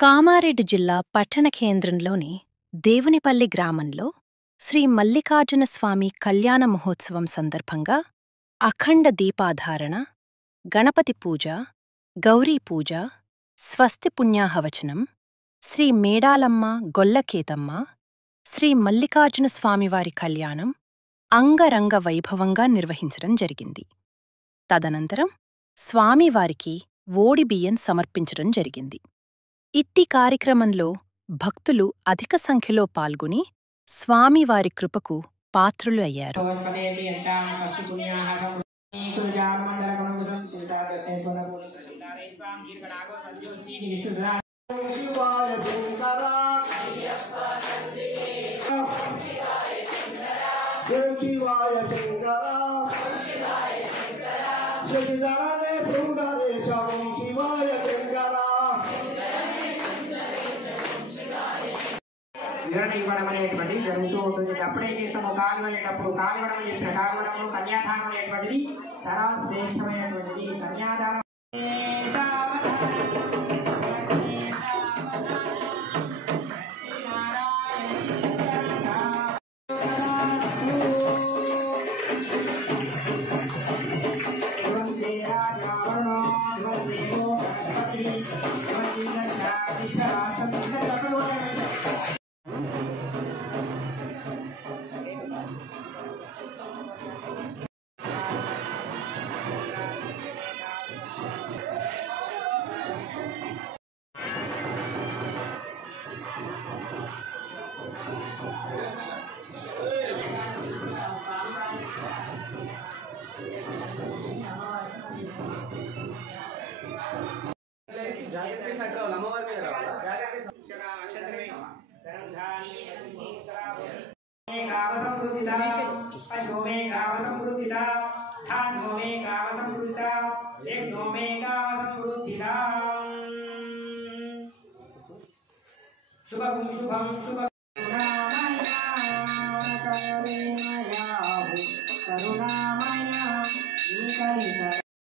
కామారెడ్డి జిల్లా పట్టణ కేంద్రంలోని దేవునిపల్లి గ్రామంలో శ్రీ మల్లికార్జున స్వామి కళ్యాణ మహోత్సవం సందర్భంగా అఖండ దీపాధారణ, గణపతి పూజ, గౌరీ పూజ, స్వస్తి పుణ్యాహవచనం, శ్రీ మేడాలమ్మ గొల్లకేతమ్మ, శ్రీ మల్లికార్జున స్వామివారి కళ్యాణం అంగరంగ వైభవంగా నిర్వహించడం జరిగింది. తదనంతరం స్వామివారికి ఓడిబియ్యం సమర్పించడం జరిగింది. ఇట్టి కార్యక్రమంలో భక్తులు అధిక సంఖ్యలో పాల్గొని స్వామివారి కృపకు పాత్రులు అయ్యారు. వివరణ ఇవ్వడం అనేటువంటిది జరుగుతూ ఉంటుంది. అప్పుడే చేస్తాము కాలువలేటప్పుడు కాలువడం చెప్పిన కాలువడము కన్యాదానం అనేటువంటిది చాలా శ్రేష్టమైనటువంటిది. కన్యాదానం శుభం శుభం శుభ